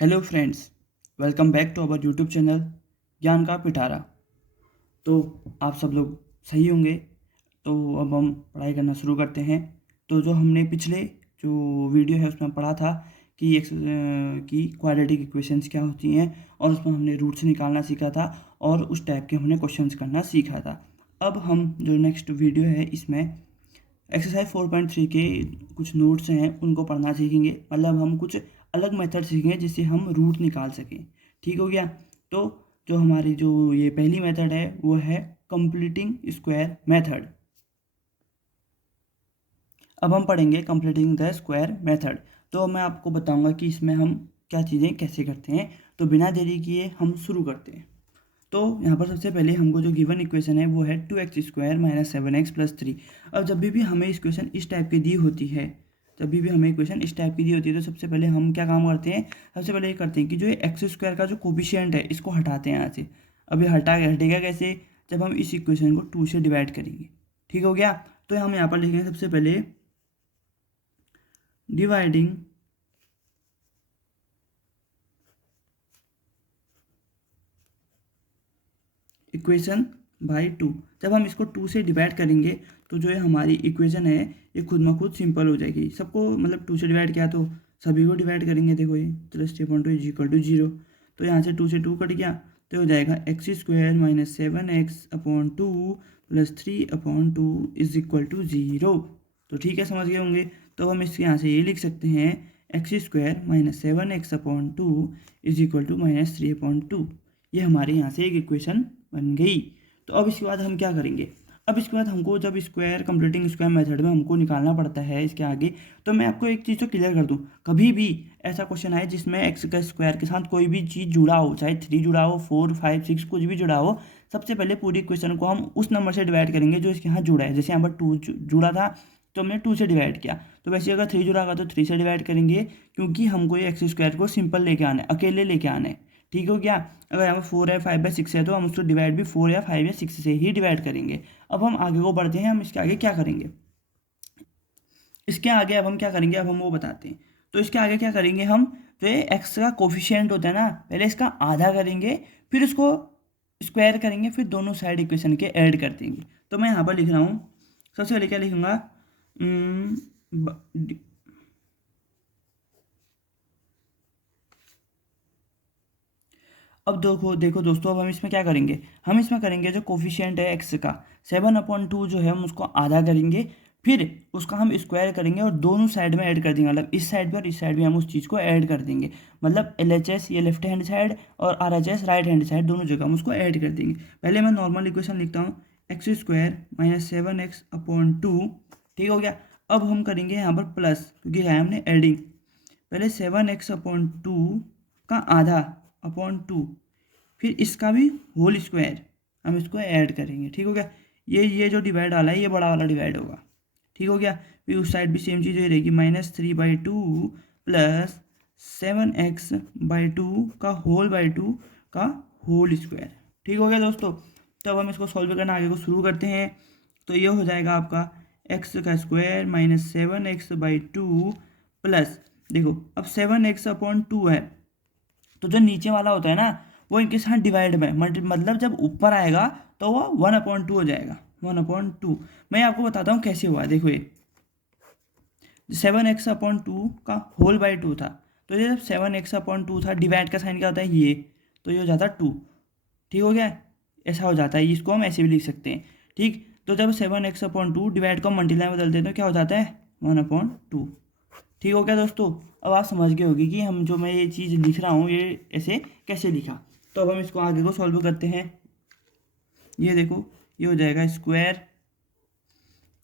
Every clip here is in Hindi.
Hello friends, welcome back to our YouTube channel Gyan ka पिटारा। तो आप सब लोग सही होंगे। तो अब हम पढ़ाई करना शुरू करते हैं। तो जो हमने पिछले जो वीडियो है उसमें पढ़ा था कि कि क्वाड्रेटिक इक्वेशंस क्या होती हैं, और उसमें हमने रूट्स निकालना सीखा था और उस टाइप के हमने क्वेश्चंस करना सीखा था। अब हम जो नेक्स्ट वीडियो है इसमें एक्सरसाइज 4.3 के कुछ नोट्स हैं उनको पढ़ना सीखेंगे। मतलब हम कुछ अलग मेथड सीखेंगे जिससे हम रूट निकाल सकें। ठीक हो गया। तो जो हमारी जो ये पहली मेथड है वो है कंप्लीटिंग स्क्वायर मेथड। अब हम पढ़ेंगे कंप्लीटिंग द स्क्वायर मेथड। तो मैं आपको बताऊंगा कि इसमें हम क्या चीज़ें कैसे करते हैं। तो बिना देरी किए हम शुरू करते हैं। तो यहाँ पर सबसे पहले हमको जो गिवन इक्वेशन है वो है 2x² - 7x + 3। अब जब भी हमें इक्वेशन इस टाइप की दी होती है, जब भी हमें इक्वेशन इस टाइप की दी होती है तो सबसे पहले हम क्या काम करते हैं। सबसे पहले ये करते हैं कि जो ये x² का जो कोफिशिएंट है इसको हटाते हैं यहाँ से। अब ये हटेगा कैसे? जब हम इस इक्वेशन को 2 से डिवाइड करेंगे। ठीक हो गया। तो हम यहाँ पर लिखेंगे सबसे पहले डिवाइडिंग इक्वेशन बाई 2। जब हम इसको 2 से डिवाइड करेंगे तो जो है हमारी इक्वेशन है ये खुद में खुद सिंपल हो जाएगी। सबको मतलब 2 से डिवाइड किया तो सभी को डिवाइड करेंगे। देखो ये +3.2 = 0। तो यहाँ से 2 से 2 कट गया तो हो जाएगा x² - 7x/2 + 3/2 = 0। तो ठीक है, समझ गए होंगे। तो हम इसके यहाँ से ये लिख सकते हैं x² - 7x/2 = -3/2। ये हमारे यहाँ से एक इक्वेशन बन गई। तो अब इसके बाद हम क्या करेंगे? अब इसके बाद हमको जब स्क्वायर कंप्लीटिंग स्क्वायर मेथड में हमको निकालना पड़ता है इसके आगे, तो मैं आपको एक चीज़ तो क्लियर कर दूं। कभी भी ऐसा क्वेश्चन आए जिसमें एक्स का स्क्वायर के साथ कोई भी चीज़ जुड़ा हो, चाहे 3 जुड़ा हो, 4, 5, 6 कुछ भी जुड़ा हो, सबसे पहले पूरी इक्वेशन को हम उस नंबर से डिवाइड करेंगे जो इसके यहाँ जुड़ा है। जैसे यहाँ पर 2 जुड़ा था तो हमने 2 से डिवाइड किया। तो वैसे अगर 3 जुड़ा होगा तो 3 से डिवाइड करेंगे, क्योंकि हमको ये x² को सिंपल लेके आना है, अकेले लेके आना है। ठीक हो गया। अगर यहाँ पर 4 है, 5/6 है तो हम उसको डिवाइड भी 4 या 5 या 6 से ही डिवाइड करेंगे। अब हम आगे को बढ़ते हैं। हम इसके आगे क्या करेंगे? इसके आगे अब हम क्या करेंगे, अब हम वो बताते हैं। तो इसके आगे क्या करेंगे हम? तो ये एक्स का कोफिशिएंट होता है ना, पहले इसका आधा करेंगे, फिर उसको स्क्वायर करेंगे, फिर दोनों साइड इक्वेशन के ऐड कर देंगे। तो मैं यहाँ पर लिख रहा हूँ, सबसे पहले क्या लिखूंगा, अब देखो देखो दोस्तों, अब हम इसमें क्या करेंगे? हम इसमें करेंगे जो कोफिशिएंट है एक्स का 7/2 जो है हम उसको आधा करेंगे, फिर उसका हम स्क्वायर करेंगे और दोनों साइड में ऐड कर देंगे। मतलब इस साइड पे और इस साइड में हम उस चीज़ को ऐड कर देंगे। मतलब LHS ये लेफ्ट हैंड साइड और RHS राइट हैंड साइड, दोनों जगह हम उसको ऐड कर देंगे। पहले मैं नॉर्मल इक्वेशन लिखता हूँ, x² - 7x/2। ठीक हो गया। अब हम करेंगे यहाँ पर प्लस, क्योंकि है हमने एडिंग। पहले 7x/2 का आधा अपॉन 2, फिर इसका भी होल स्क्वायर हम इसको ऐड करेंगे। ठीक हो गया। ये जो डिवाइड वाला है ये बड़ा वाला डिवाइड होगा। ठीक हो गया। फिर उस साइड भी सेम चीज़ हो रहेगी, -3/2 प्लस 7x/2 का होल/2 का होल स्क्वायर। ठीक हो गया दोस्तों। तो अब हम इसको सॉल्व करना आगे को शुरू करते हैं। तो ये हो जाएगा आपका x² - 7x/2 प्लस, देखो अब 7x/2 है तो जो नीचे वाला होता है ना वो इनके साथ डिवाइड में मतलब जब ऊपर आएगा तो वो 1/2 हो जाएगा, 1/2। मैं आपको बताता हूँ कैसे हुआ। देखो ये 7x/2 का होल/2 था, तो ये जब 7x/2 था, डिवाइड का साइन क्या होता है ये, तो ये हो जाता 2। ठीक हो गया। ऐसा हो जाता है, इसको हम ऐसे भी लिख सकते हैं। ठीक। तो जब 7x/2 डिवाइड को मल्टीप्लाई में बदल देते हैं तो क्या हो जाता है 1/2। ठीक हो गया दोस्तों। अब आप समझ गए होगी कि हम जो मैं ये चीज़ लिख रहा हूँ ये ऐसे कैसे लिखा। तो अब हम इसको आगे को सॉल्व करते हैं। ये देखो ये हो जाएगा स्क्वायर,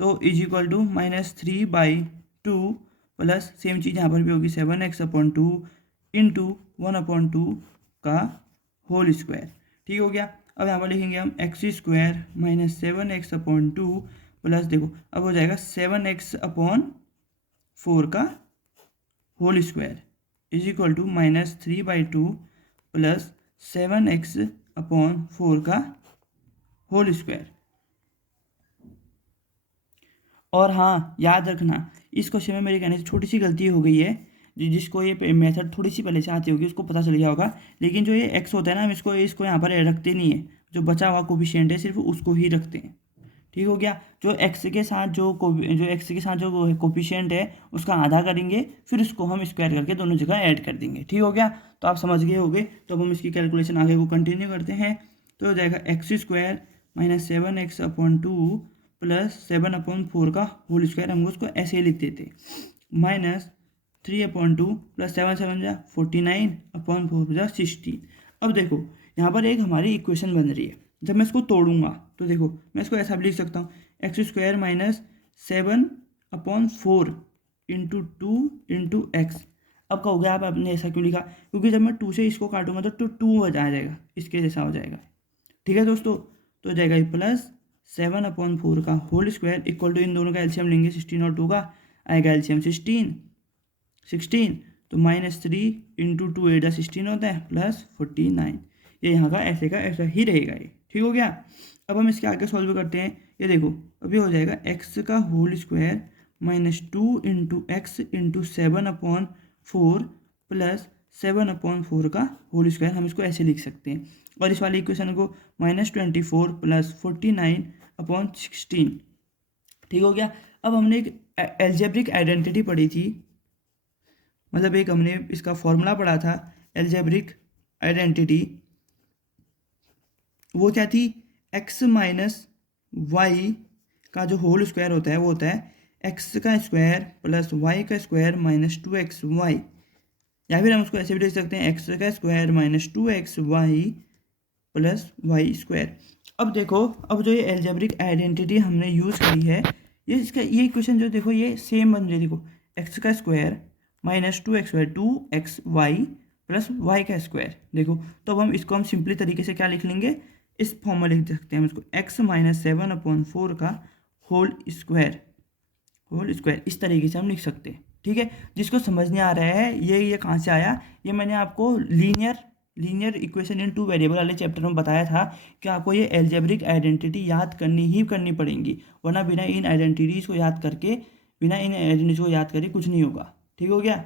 तो = -3/2 प्लस सेम चीज़ यहाँ पर भी होगी 7x/2 इंटू 1/2 का होल स्क्वायर। ठीक हो गया। अब यहाँ पर लिखेंगे हम x² - 7x/2 प्लस, देखो अब हो जाएगा 7x/4 का होल स्क्वायर -3/2 प्लस 7x/4 का होल स्क्वायर। और हाँ, याद रखना इस क्वेश्चन में मेरे कहने से छोटी सी गलती हो गई है। जिसको ये मेथड थोड़ी सी पहले से आती होगी उसको पता चल गया होगा। लेकिन जो ये एक्स होता है ना, हम इसको यहाँ पर रखते नहीं है, जो बचा हुआ कोफिशिएंट है सिर्फ उसको ही रखते हैं। ठीक हो गया। जो एक्स के साथ जो कोफिशिएंट है उसका आधा करेंगे, फिर उसको हम स्क्वायर करके दोनों जगह ऐड कर देंगे। ठीक हो गया। तो आप समझ गए होंगे। तो अब हम इसकी कैलकुलेशन आगे को कंटिन्यू करते हैं। तो हो जाएगा x square minus 7x/2 plus 7/4 का होल स्क्वायर, हम उसको ऐसे ही लिख देते, माइनस 3/2 प्लस 7 7 जा 49/4 जा 16। अब देखो यहाँ पर एक हमारी इक्वेशन बन रही है। जब मैं इसको तोड़ूंगा तो देखो मैं इसको ऐसा भी लिख सकता हूँ, x square minus 7/4 into 2 into x. अब कहोगे आप आपने ऐसा क्यों लिखा, क्योंकि जब मैं 2 से इसको काटूंगा तो 2 हो जाएगा, इसके जैसा हो जाएगा। ठीक है दोस्तों। तो हो जाएगा प्लस 7/4 का होल स्क्वायर इक्वल टू, इन दोनों का एलसीएम लेंगे 16 और 2 का, आएगा एलसीएम 16 तो -3 इंटू 2 8 16 होता है प्लस 49। ये यहाँ का ऐसा ही रहेगा ये। ठीक हो गया। अब हम इसके आगे सॉल्व करते हैं। ये देखो अभी हो जाएगा एक्स का whole square -2 into X into 7/4 plus 7/4 का होल स्क्वायर, हम इसको ऐसे लिख सकते हैं। और इस वाली इक्वेशन को -24 प्लस 49/16। ठीक हो गया। अब हमने एक एल्जेब्रिक आइडेंटिटी पढ़ी थी, मतलब एक हमने इसका फॉर्मूला पढ़ा था एल्जेब्रिक आइडेंटिटी। वो क्या थी, एक्स माइनस वाई का जो होल स्क्वायर होता है वो होता है एक्स का स्क्वायर प्लस वाई का स्क्वायर माइनस 2xy, या फिर हम उसको ऐसे भी लिख सकते हैं एक्स का square minus 2xy plus Y square. अब देखो, अब जो ये एल्जेब्रिक आइडेंटिटी हमने यूज़ करी है, ये इक्वेशन जो देखो ये सेम बन रही है। देखो एक्स का square minus 2xy 2xy plus Y का स्क्वायर। देखो तो अब हम इसको हम सिंपली तरीके से क्या लिख लेंगे, इस फॉर्म में लिख सकते हैं हम इसको, एक्स माइनस 7/4 का होल स्क्वायर इस तरीके से हम लिख सकते हैं। ठीक है। जिसको समझ नहीं आ रहा है ये कहाँ से आया, ये मैंने आपको लीनियर इक्वेशन इन 2 वेरिएबल वाले चैप्टर में बताया था कि आपको ये एल्जेब्रिक आइडेंटिटी याद करनी पड़ेंगी, वरना बिना इन आइडेंटिटीज़ को याद करे कुछ नहीं होगा। ठीक हो गया।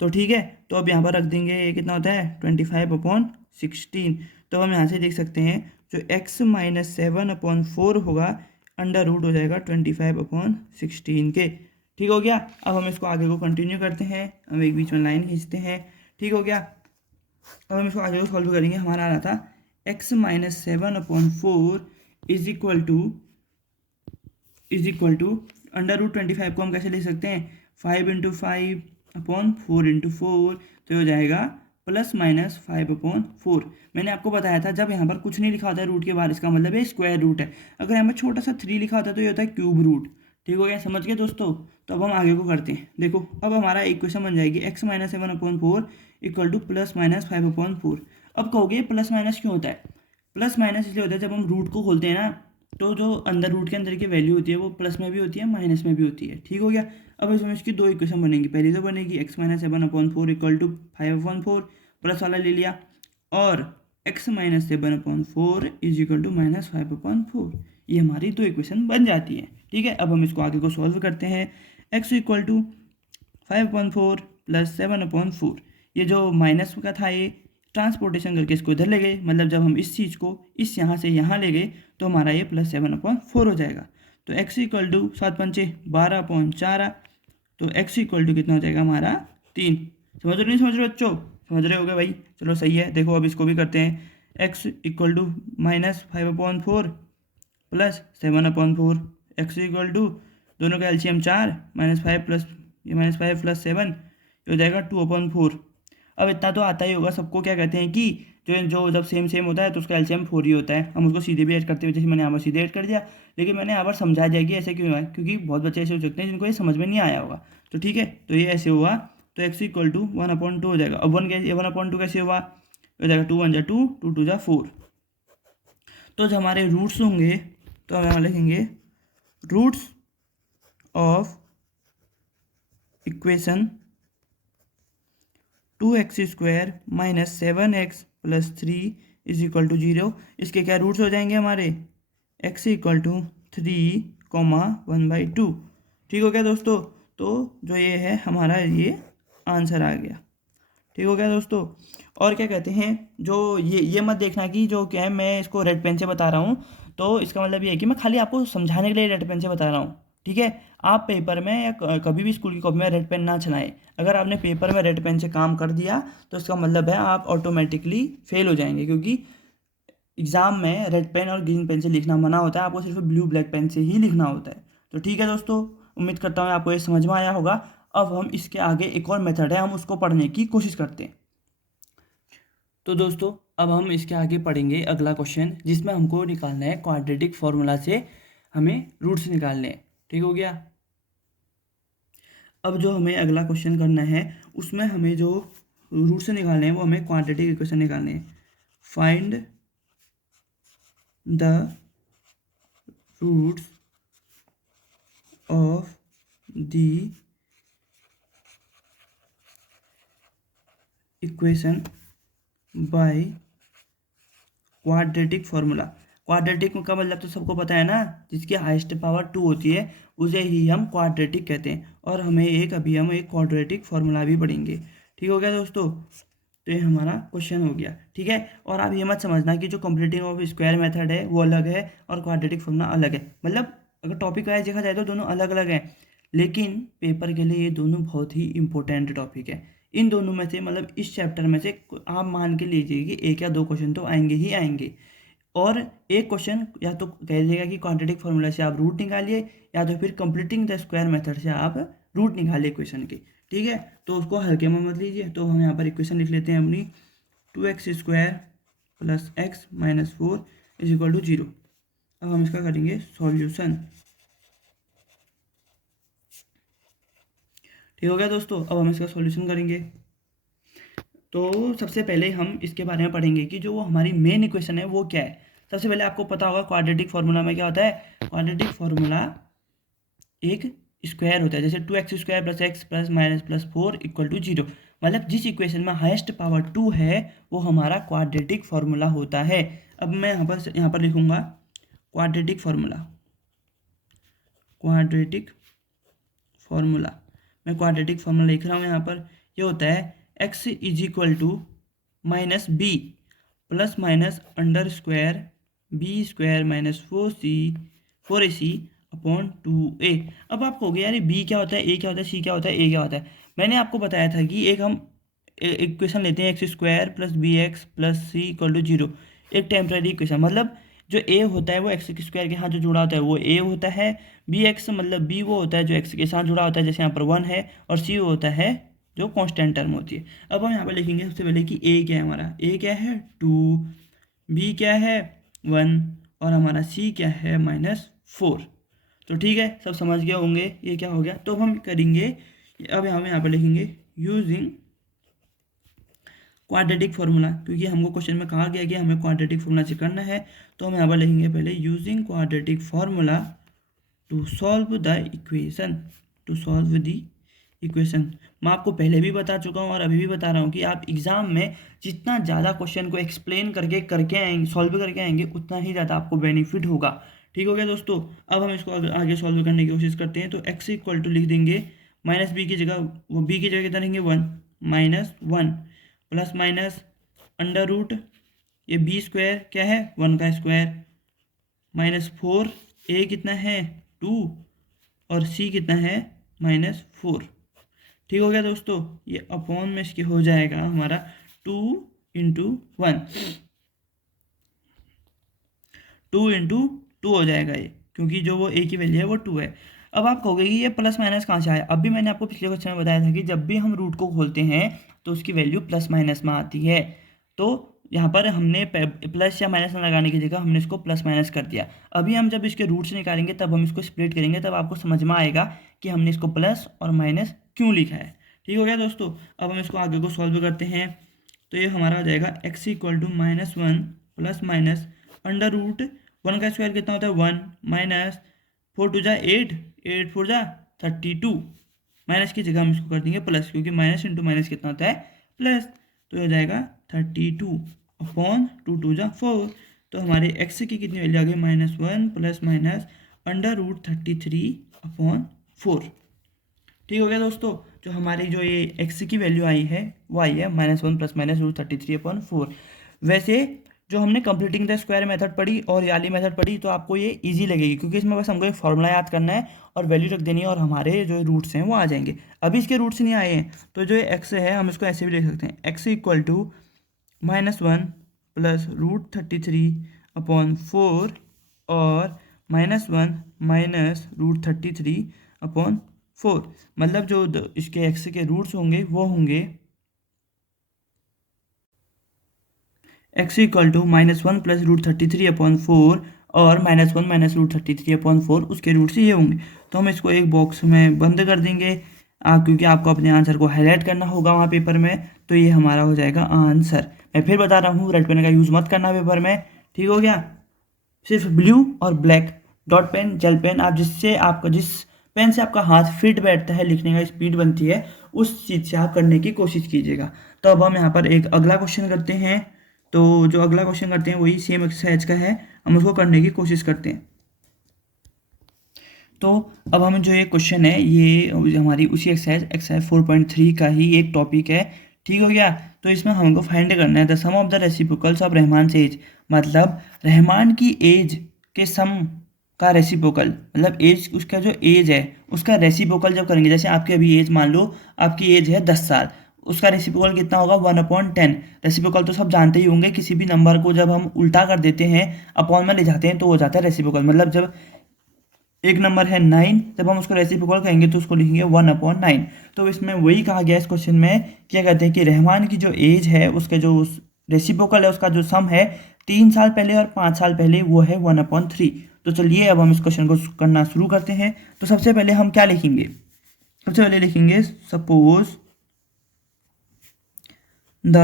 तो ठीक है, तो अब यहाँ पर रख देंगे, ये कितना होता है 25/16। तो हम यहाँ से देख सकते हैं जो x माइनस 7/4 होगा अंडर रूट हो जाएगा 25/16 के। ठीक हो गया। अब हम इसको आगे को कंटिन्यू करते हैं, हम एक बीच में लाइन खींचते हैं। ठीक हो गया। अब हम इसको आगे को सॉल्व करेंगे। हमारा आ रहा था x minus 7/4 is equal to under root 25 को हम कैसे लिख सकते हैं, 5/5/4 तो हो जाएगा प्लस माइनस 5/4। मैंने आपको बताया था जब यहाँ पर कुछ नहीं लिखा होता है रूट के बाहर, इसका मतलब ये स्क्वायर रूट है। अगर यहाँ पर छोटा सा 3 लिखा होता है तो ये होता है क्यूब रूट। ठीक हो गया, समझ गए दोस्तों। तो अब हम आगे को करते हैं। देखो अब हमारा इक्वेशन बन जाएगी x minus 7/4 equal two plus minus 5/4। अब कहोगे प्लस माइनस क्यों होता है, प्लस माइनस इसलिए होता है जब हम रूट को खोलते हैं ना, तो जो अंदर रूट के अंदर की वैल्यू होती है वो प्लस में भी होती है माइनस में भी होती है। ठीक हो गया। अब इसमें इसकी 2 इक्वेशन बनेंगी। पहली तो बनेगी x minus 7/4 equal to 5/4, plus वाला ले लिया, और x minus 7/4 is equal to minus 5/4। ये हमारी 2 इक्वेशन बन जाती है। ठीक है। अब हम इसको आगे को सॉल्व करते हैं। x इक्वल टू 5/4 प्लस 7/4, ये जो माइनस का था ये ट्रांसपोर्टेशन करके इसको इधर ले गए, मतलब जब हम इस चीज़ को इस यहाँ से यहाँ ले गए तो हमारा ये प्लस 7/4 हो जाएगा। तो x इक्वल टू 7×5 12/4, तो x इक्वल टू कितना हो जाएगा हमारा 3। समझ रहे नहीं समझ रहे बच्चों, समझ रहे होगे भाई, चलो सही है। देखो अब इसको भी करते हैं, x equal to minus 5/4 plus 7/4, x equal to दोनों का एलसीएम 4 -5 प्लस ये -5 प्लस 7 ये हो जाएगा 2/4। अब इतना तो आता ही होगा सबको, क्या कहते हैं कि जो जब सेम होता है तो उसका एलसीएम 4 ही होता है। हम उसको सीधे भी ऐड करते हैं, जैसे मैंने यहाँ पर सीधे ऐड कर दिया, लेकिन मैंने यहाँ पर समझा दिया कि ऐसे क्यों हुआ है, क्योंकि बहुत बच्चे ऐसे हो सकते हैं जिनको ये समझ में नहीं आया होगा। तो ठीक है, तो ये ऐसे हुआ, तो x इक्वल टू 1/2 हो जाएगा। अब 1/2 कैसे हुआ, हो जाएगा 2 1 जा 2 2 2 जा 4। तो जो हमारे रूट्स होंगे तो हम यहाँ लिखेंगे roots of equation 2x square minus 7x plus 3 is equal to 0। इसके क्या रूट्स हो जाएंगे हमारे, x इक्वल टू 3, 1/2। ठीक हो गया दोस्तों। तो जो ये है हमारा ये आंसर आ गया। ठीक हो गया दोस्तों। और क्या कहते हैं, जो ये मत देखना कि जो क्या है मैं इसको रेड पेन से बता रहा हूँ, तो इसका मतलब ये है कि मैं खाली आपको समझाने के लिए रेड पेन से बता रहा हूँ। ठीक है, आप पेपर में या कभी भी स्कूल की कॉपी में रेड पेन ना चलाएं। अगर आपने पेपर में रेड पेन से काम कर दिया तो इसका मतलब है आप ऑटोमेटिकली फेल हो जाएंगे, क्योंकि एग्ज़ाम में रेड पेन और ग्रीन पेन से लिखना मना होता है, आपको सिर्फ ब्लू ब्लैक पेन से ही लिखना होता है। तो ठीक है दोस्तों, उम्मीद करता हूँ आपको ये समझ में आया होगा। अब हम इसके आगे एक और मेथड है, हम उसको पढ़ने की कोशिश करते हैं। तो दोस्तों अब हम इसके आगे पढ़ेंगे अगला क्वेश्चन, जिसमें हमको निकालना है क्वाड्रेटिक फॉर्मूला से हमें रूट्स निकालने हैं। ठीक हो गया। अब जो हमें अगला क्वेश्चन करना है उसमें हमें जो रूट्स निकालने हैं वो हमें क्वाड्रेटिक इक्वेशन निकालने हैं। Find the roots of the equation by quadratic formula. Quadratic का मतलब तो सबको पता है ना, जिसकी हाईएस्ट पावर 2 होती है उसे ही हम क्वाड्रेटिक कहते हैं। और हमें अभी हम एक क्वाड्रेटिक फार्मूला भी पढ़ेंगे। ठीक हो गया दोस्तों, तो ये हमारा क्वेश्चन हो गया। ठीक है, और आप ये मत समझना कि जो कंप्लीटिंग ऑफ स्क्वायर मेथड है वो अलग है और क्वाड्रेटिक फार्मूला अलग है। मतलब अगर टॉपिक वाइज देखा जाए तो दोनों अलग अलग हैं, लेकिन पेपर के लिए ये दोनों बहुत ही इंपॉर्टेंट टॉपिक है। इन दोनों में से मतलब इस चैप्टर में से आप मान के लीजिए कि एक या दो क्वेश्चन तो आएंगे ही आएंगे। और एक क्वेश्चन या तो कह देगा कि क्वाड्रेटिक फार्मूला से आप रूट निकालिए, या तो फिर कंप्लीटिंग द स्क्वायर मेथड से आप रूट निकालिए इक्वेशन के। ठीक है, तो उसको हल्के में मत लीजिए। तो हम यहाँ पर इक्वेशन लिख लेते हैं अपनी, 2x² + x - 4 = 0। अब हम इसका करेंगे सॉल्यूशन। ठीक हो गया दोस्तों, अब हम इसका सॉल्यूशन करेंगे। तो सबसे पहले हम इसके बारे में पढ़ेंगे कि जो वो हमारी मेन इक्वेशन है वो क्या है। सबसे पहले आपको पता होगा क्वाड्रेटिक फार्मूला में क्या होता है। क्वाड्रेटिक फार्मूला एक स्क्वायर होता है, जैसे 2x² + x + -4 = 0। मतलब जिस इक्वेशन में हाईएस्ट पावर 2 है वो हमारा क्वाड्रेटिक फार्मूला होता है। अब मैं यहाँ पर लिखूंगा क्वाड्रेटिक फार्मूला। क्वाड्रेटिक फार्मूला, मैं क्वाड्रेटिक फार्मूला लिख रहा हूँ यहाँ पर। ये होता है x = -b ± (b² - 4ac/2a)। अब आप कहोगे यार b क्या होता है, a क्या होता है, c क्या होता है, a क्या होता है। मैंने आपको बताया था कि एक हम इक्वेशन लेते हैं x² + bx + c = 0। एक टेम्पररी इक्वेशन, मतलब जो a होता है वो x² के साथ जो जुड़ा होता है वो a होता है। bx मतलब b वो होता है जो x के साथ जुड़ा होता है, जैसे यहाँ पर 1 है। और c होता है जो कांस्टेंट टर्म होती है। अब हम यहाँ पर लिखेंगे सबसे पहले कि a क्या है, हमारा a क्या है 2, b क्या है 1 और हमारा c क्या है -4। तो ठीक है, सब समझ गए होंगे ये क्या हो गया। तो हम करेंगे, अब हम यहाँ पर लिखेंगे यूजिंग क्वाड्रेटिक फार्मूला, क्योंकि हमको क्वेश्चन में कहा गया कि हमें क्वाड्रेटिक फार्मूला से करना है। तो हम यहाँ पर लिखेंगे पहले using quadratic formula to solve the equation. मैं आपको पहले भी बता चुका हूँ और अभी भी बता रहा हूँ कि आप एग्जाम में जितना ज़्यादा क्वेश्चन को एक्सप्लेन करके आएंगे, सॉल्व करके आएंगे, उतना ही ज़्यादा आपको बेनिफिट होगा। ठीक हो गया दोस्तों। अब हम इसको आगे सॉल्व करने की कोशिश करते हैं। तो x = लिख देंगे -b की जगह, वो b की जगह कितना लिखेंगे 1 -1 प्लस माइनस √ ये b² क्या है 1 का स्क्वायर -4, a कितना है 2 और c कितना है -4। ठीक हो गया दोस्तों। ये अपॉन में इसके हो जाएगा हमारा 2 × 1, 2 × 2 हो जाएगा ये, क्योंकि जो वो a की वैल्यू है वो 2 है। अब आप कहोगे कि ये प्लस माइनस कहाँ से आया। अभी मैंने आपको पिछले क्वेश्चन में बताया था कि जब भी हम रूट को खोलते हैं तो उसकी वैल्यू प्लस माइनस में आती है। तो यहाँ पर हमने प्लस या माइनस लगाने की जगह हमने इसको प्लस माइनस कर दिया। अभी हम जब इसके रूट्स निकालेंगे तब हम इसको स्प्लिट करेंगे, तब आपको समझ में आएगा कि हमने इसको प्लस और माइनस क्यों लिखा है। ठीक हो गया दोस्तों। अब हम इसको आगे को सॉल्व करते हैं। तो ये हमारा आ जाएगा x = -1 प्लस माइनस √ 1 का स्क्वायर कितना होता है 1 माइनस 4 × 8, 8 4 × 32। माइनस की जगह हम इसको कर देंगे प्लस, क्योंकि माइनस × माइनस कितना होता है प्लस। तो हो जाएगा 32/2 2 × 4। तो हमारे x की कितनी वैल्यू आ गई -1 प्लस माइनस √ 33/4। ठीक हो गया दोस्तों। जो हमारी जो ये एक्स की वैल्यू आई है वो आई है -1 + -√33/4। वैसे जो हमने कंप्लीटिंग द स्क्वायर मेथड पढ़ी और ये वाली मेथड पढ़ी तो आपको ये इजी लगेगी, क्योंकि इसमें बस हमको एक फॉर्मूला याद करना है और वैल्यू रख देनी है और हमारे जो रूट्स हैं वो आ जाएंगे। अभी इसके रूट्स नहीं आए हैं तो जो एक्स है हम इसको ऐसे भी लिख सकते हैं, एक्स इक्वल टू -1 + √33/4 और -1 - √33/4। मतलब जो इसके एक्स के रूट्स होंगे वो होंगे x इक्वल टू -1 + √33/4 और -1 - √33/4 उसके रूट से ये होंगे। तो हम इसको एक बॉक्स में बंद कर देंगे क्योंकि आपको अपने आंसर को हाईलाइट करना होगा वहाँ पेपर में, तो ये हमारा हो जाएगा आंसर। मैं फिर बता रहा हूँ, रेड पेन का यूज़ मत करना पेपर में, ठीक हो गया। सिर्फ ब्लू और black dot pen, gel pen, आप जिस पेन से आपका हाथ फिट बैठता है, लिखने का स्पीड बनती है, उस चीज़ से आप करने की कोशिश कीजिएगा। तो अब हम यहाँ पर एक अगला क्वेश्चन करते हैं। तो जो अगला क्वेश्चन करते हैं वही सेम एक्सरसाइज का है, हम उसको करने की कोशिश करते हैं। तो अब हम जो ये क्वेश्चन है ये हमारी उसी एक्सरसाइज 4.3 का ही एक टॉपिक है, ठीक हो गया। तो इसमें हमको फाइंड करना है the sum of the reciprocals of Rahman से एज, मतलब रहमान की एज के सम का रेसिप्रोकल, मतलब एज, उसका जो एज है उसका रेसिप्रोकल जब करेंगे, जैसे आपकी अभी एज मान लो आपकी एज है 10 साल, उसका रेसिप्रोकल कितना होगा 1/10। रेसिप्रोकल तो सब जानते ही होंगे, किसी भी नंबर को जब हम उल्टा कर देते हैं अपॉन में ले जाते हैं तो हो जाता है रेसिप्रोकल। मतलब जब एक नंबर है 9, जब हम उसको रेसिप्रोकल कहेंगे तो उसको लिखेंगे 1/9। तो इसमें वही कहा गया इस क्वेश्चन में, क्या कहते हैं कि रहमान की जो एज है उसके जो रेसिप्रोकल है उसका जो सम है 3 साल पहले और 5 साल पहले वो है 1/3। तो चलिए अब हम इस क्वेश्चन को करना शुरू करते हैं। तो सबसे पहले हम क्या लिखेंगे, सबसे पहले लिखेंगे suppose the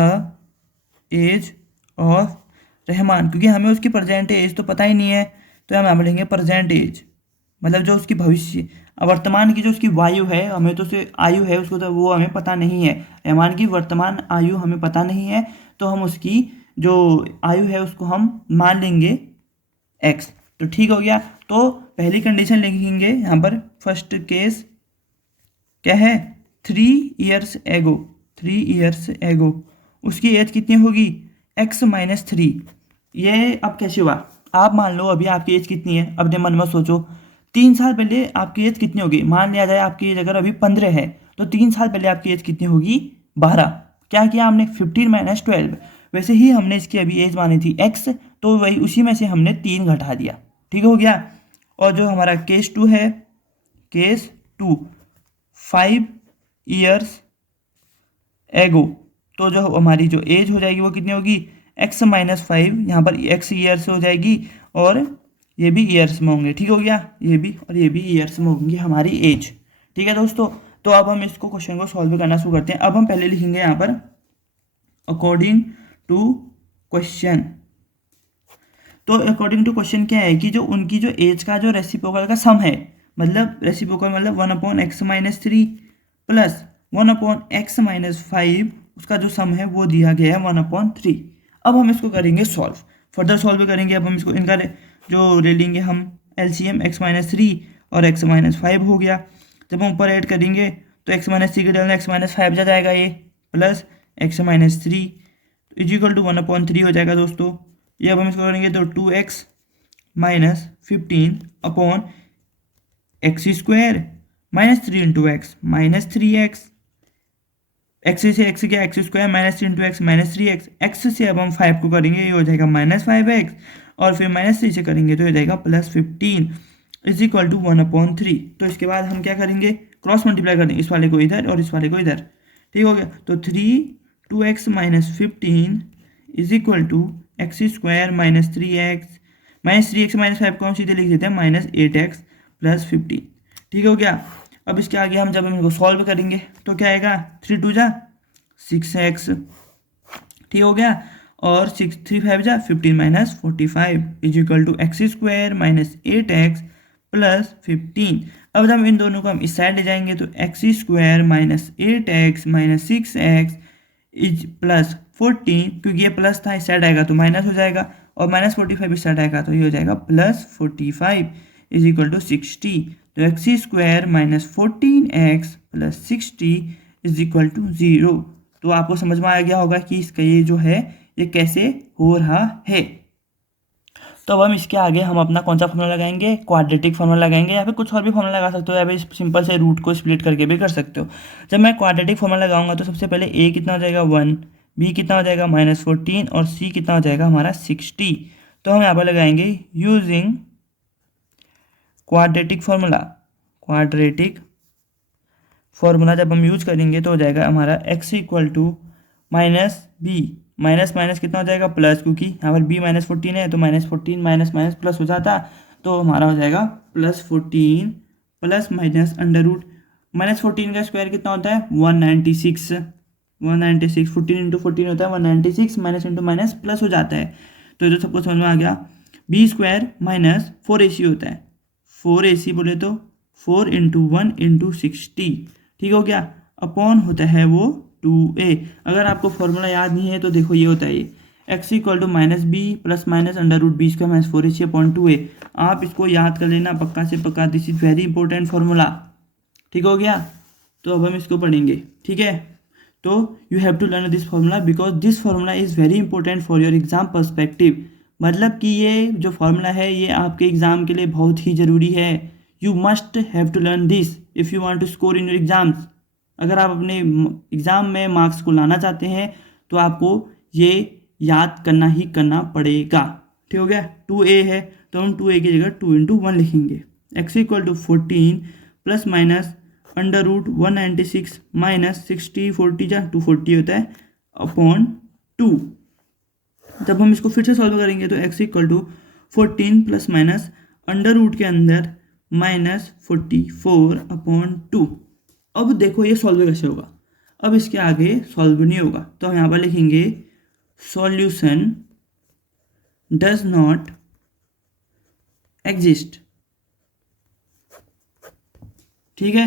age of Rahman, क्योंकि हमें उसकी प्रेजेंट एज तो पता ही नहीं है, तो हम यहाँ पर लिखेंगे प्रेजेंट एज, मतलब जो उसकी भविष्य वर्तमान की जो उसकी वायु है, हमें तो उसकी आयु है उसको तो वो हमें पता नहीं है, रहमान की वर्तमान आयु हमें पता नहीं है, तो हम उसकी जो आयु है उसको हम मान लेंगे x। तो ठीक हो गया। तो पहली कंडीशन लिखेंगे यहाँ पर, फर्स्ट केस क्या है 3 ईयर्स एगो, 3 ईयर्स एगो उसकी एज कितनी होगी x-3। ये अब कैसे हुआ, आप मान लो अभी आपकी एज कितनी है, अपने मन में सोचो 3 साल पहले आपकी एज कितनी होगी। मान लिया जाए आपकी एज अगर अभी 15 है तो 3 साल पहले आपकी एज कितनी होगी 12। क्या किया हमने 15 - 12, वैसे ही हमने इसकी अभी एज मानी थी x, तो वही उसी में से हमने 3 घटा दिया, ठीक हो गया। और जो हमारा केस 2 है, केस 2 5 ईयर्स एगो, तो जो हमारी जो एज हो जाएगी वो कितनी होगी x-5, यहाँ पर x ईयर्स हो जाएगी और ये भी ईयर्स में होंगे, ठीक हो गया, ये भी और ये भी ईयर्स में होंगी हमारी एज, ठीक है दोस्तों। तो अब हम इसको क्वेश्चन को सॉल्व करना शुरू करते हैं। अब हम पहले लिखेंगे यहाँ पर अकॉर्डिंग टू क्वेश्चन। तो अकॉर्डिंग टू क्वेश्चन क्या है कि जो उनकी जो एज का जो रेसिप्रोकल का सम है, मतलब रेसिप्रोकल मतलब 1/x-3 प्लस 1/x-5, उसका जो सम है वो दिया गया है 1/3। अब हम इसको करेंगे सॉल्व, फर्दर सॉल्व करेंगे। अब हम इसको इनका जो ले लेंगे हम एलसीएम x-3 और x-5 हो गया। जब हम ऊपर ऐड करेंगे तो x-3 के डालना x-5 जा जाएगा ये, plus x-3 is equal to 1/3 हो जाएगा दोस्तों। ये अब हम इसको करेंगे तो 2x - 15 upon x square -3 × x -3x, x से x क्या x square -3 × x -3x, x से अब हम 5 को करेंगे ये हो जाएगा -5x, और फिर -3 से करेंगे तो हो जाएगा +15 इज इक्वल टू 1/3। तो इसके बाद हम क्या करेंगे, क्रॉस मल्टीप्लाई कर देंगे, इस वाले को इधर और इस वाले को इधर, ठीक हो गया। तो 2x - 15 is equal to x square -3x -5 को हम सीधे लिख देते हैं -8x + 15, ठीक हो गया। अब इसके आगे हम जब हम इनको सॉल्व करेंगे तो क्या आएगा 3 2 जा 6x, ठीक हो गया, और 6 3 5 जा 15 - 45 is equal to x square -8x + 15। अब जब इन दोनों को हम इस साइड ले जाएंगे तो x square -8x - 6x is +14, क्योंकि ये प्लस था इस साइड आएगा तो माइनस हो जाएगा, और -45 इस साइड आएगा तो ये हो जाएगा +45 इज इक्वल टू 60। तो x square -14x plus 60 is equal to 0। तो आपको समझ में आ गया होगा कि इसका ये जो है ये कैसे हो रहा है। तो अब हम इसके आगे हम अपना कौन सा फॉर्मूला लगाएंगे, क्वाड्रेटिक फॉर्मूला लगाएंगे, या फिर कुछ और भी फॉर्मूला लगा सकते हो, या फिर सिंपल से रूट को स्प्लिट करके भी कर सकते हो। जब मैं क्वाड्रेटिक फॉर्मूला लगाऊंगा तो सबसे पहले ए कितना हो जाएगा 1, बी कितना हो जाएगा -14 और सी कितना हो जाएगा हमारा 60। तो हम यहाँ पर लगाएंगे यूजिंग क्वाड्रेटिक फॉर्मूला जब हम यूज करेंगे तो हो जाएगा हमारा x equal to minus B, minus minus कितना हो जाएगा प्लस, क्योंकि यहाँ पर b -14 है तो -14 माइनस माइनस प्लस हो जाता, तो हमारा हो जाएगा +14 प्लस माइनस अंडर रूट -14 का स्क्वायर कितना होता है 196, 14 इंटू 14 होता है 196, माइनस इंटू माइनस प्लस हो जाता है। तो ये तो सबको समझ में आ गया। बी स्क्वायर माइनस 4ac होता है, 4ac बोले तो 4 इंटू 1 इंटू 60, ठीक हो गया, अपॉन होता है वो 2a। अगर आपको फॉर्मूला याद नहीं है तो देखो ये होता है ये x equal to -b plus minus under root B square minus 4ac upon 2a। आप इसको याद कर लेना पक्का से पक्का, this is very important formula, ठीक हो गया। तो अब हम इसको पढ़ेंगे, ठीक है। तो you have to learn this formula because this formula is very important for your exam perspective. मतलब कि ये जो फॉर्मूला है ये आपके एग्ज़ाम के लिए बहुत ही ज़रूरी है। You must have to learn this if you want to score in your exams. अगर आप अपने एग्ज़ाम में मार्क्स को लाना चाहते हैं तो आपको ये याद करना ही करना पड़ेगा, ठीक हो गया। 2a है तो हम 2a की जगह 2 इंटू 1 लिखेंगे। x equal to 14 plus minus under root 196 minus 60, 40 जा 240 होता है अपॉन 2। जब हम इसको फिर से सॉल्व करेंगे तो x equal to 14 plus minus under root के अंदर -44 अपॉन 2। अब देखो ये सॉल्व कैसे होगा, अब इसके आगे सॉल्व नहीं होगा तो हम यहाँ पर लिखेंगे सॉल्यूशन डज नॉट एग्जिस्ट, ठीक है।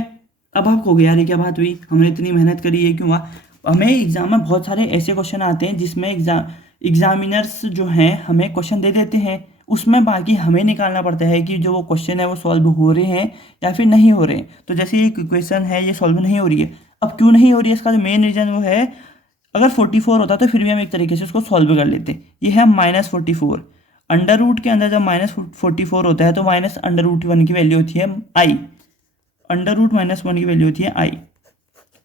अब आप कहोगे यार ये क्या बात हुई, हमने इतनी मेहनत करी है क्यों हुआ। हमें एग्जाम में बहुत सारे ऐसे क्वेश्चन आते हैं जिसमें एग्जामिनर्स जो हैं हमें क्वेश्चन दे देते हैं, उसमें बाकी हमें निकालना पड़ता है कि जो वो क्वेश्चन है वो सॉल्व हो रहे हैं या फिर नहीं हो रहे हैं। तो जैसे ये क्वेश्चन है ये सॉल्व नहीं हो रही है, अब क्यों नहीं हो रही है इसका जो मेन रीज़न वो है, अगर 44 होता तो फिर भी हम एक तरीके से उसको सॉल्व कर लेते। ये है -44, अंडर रूट के अंदर जब -44 होता है तो माइनस अंडर रूट 1 की वैल्यू होती है i, अंडर रूट -1 की वैल्यू होती है i।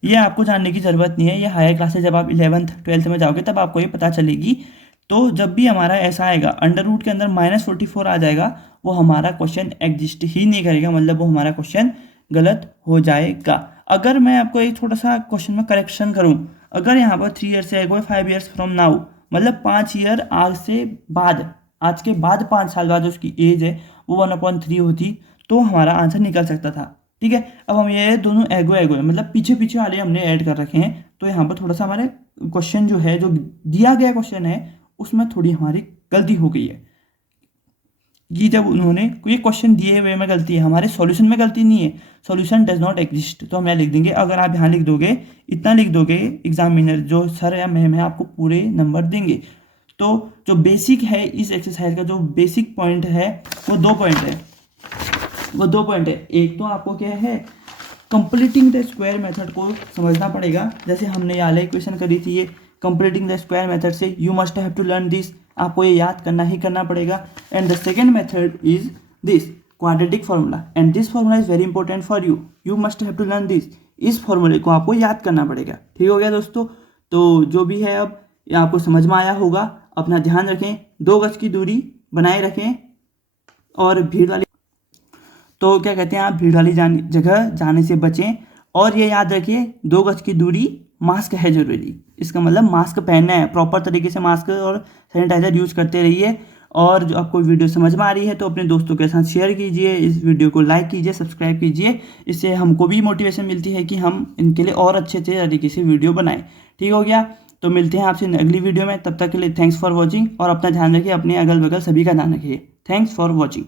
ये आपको जानने की ज़रूरत नहीं है, ये हायर क्लासेस जब आप 11th 12th में जाओगे तब आपको ये पता चलेगी। तो जब भी हमारा ऐसा आएगा अंडर रूट के अंदर -44 आ जाएगा वो हमारा क्वेश्चन एग्जिस्ट ही नहीं करेगा, मतलब वो हमारा क्वेश्चन गलत हो जाएगा। अगर मैं आपको एक छोटा सा क्वेश्चन में करेक्शन करूं, अगर यहाँ पर 3 ईयर से आएगा 5 ईयर्स फ्रॉम नाउ, मतलब 5 ईयर आज से बाद, आज के बाद 5 साल बाद जो उसकी एज है वो 1/3 होती तो हमारा आंसर निकल सकता था, ठीक है। अब हम ये दोनों एगो है, मतलब पीछे पीछे वाले हमने ऐड कर रखे हैं, तो यहाँ पर थोड़ा सा हमारे क्वेश्चन जो है जो दिया गया क्वेश्चन है उसमें थोड़ी हमारी गलती हो गई है। ये जब उन्होंने ये क्वेश्चन दिए हुए में गलती है, हमारे सॉल्यूशन में गलती नहीं है, सॉल्यूशन डज नॉट एग्जिस्ट। तो हम यहाँ लिख देंगे, अगर आप यहाँ लिख दोगे, इतना लिख दोगे, एग्जामिनर जो सर या मैम है आपको पूरे नंबर देंगे। तो जो बेसिक है इस एक्सरसाइज का, जो बेसिक पॉइंट है वो 2 पॉइंट है, वो 2 पॉइंट है। एक तो आपको क्या है कंप्लीटिंग द स्क्वायर मेथड को समझना पड़ेगा, जैसे हमने यहाँ इक्वेशन करी थी ये कंप्लीटिंग द स्क्वायर मेथड से, you must have to learn this, आपको ये याद करना ही करना पड़ेगा। And the second method is this quadratic formula, and this formula is very important for you, you must have to learn this. इस फॉर्मूले को आपको याद करना पड़ेगा, ठीक हो गया दोस्तों। तो जो भी है अब ये आपको समझ में आया होगा। अपना ध्यान रखें, 2 गज की दूरी बनाए रखें, और भीड़ वाली, तो क्या कहते हैं, आप भीड़ वाली जगह जाने से बचें। और ये याद रखिए 2 गज की दूरी, मास्क है जरूरी, इसका मतलब मास्क पहनना है, प्रॉपर तरीके से मास्क और सैनिटाइजर यूज करते रहिए। और जो आपको वीडियो समझ में आ रही है तो अपने दोस्तों के साथ शेयर कीजिए, इस वीडियो को लाइक कीजिए, सब्सक्राइब कीजिए, इससे हमको भी मोटिवेशन मिलती है कि हम इनके लिए और अच्छे अच्छे तरीके से वीडियो बनाएं, ठीक हो गया। तो मिलते हैं आपसे अगली वीडियो में, तब तक के लिए थैंक्स फॉर वॉचिंग, और अपना ध्यान रखिए, अपने अगल बगल सभी का ध्यान रखिए। Thanks for watching.